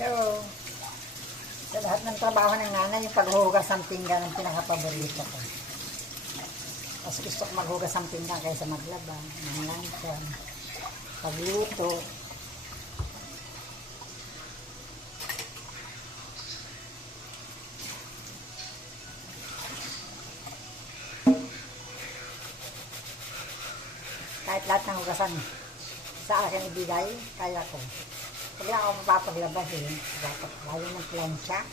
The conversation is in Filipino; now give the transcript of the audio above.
Hello. Sa lahat ng trabaho ng nanay, yung paghuhugas ng pinggan ang pinaka-paborito ko. Mas gusto ko maghugas ng pinggan kaysa maglaba, ng lancha, pagluto. Kahit lahat ng hugasan sa akin ibigay, kaya ko. Pag lang ako mapapaglabas eh, dapat lalo ng plancha.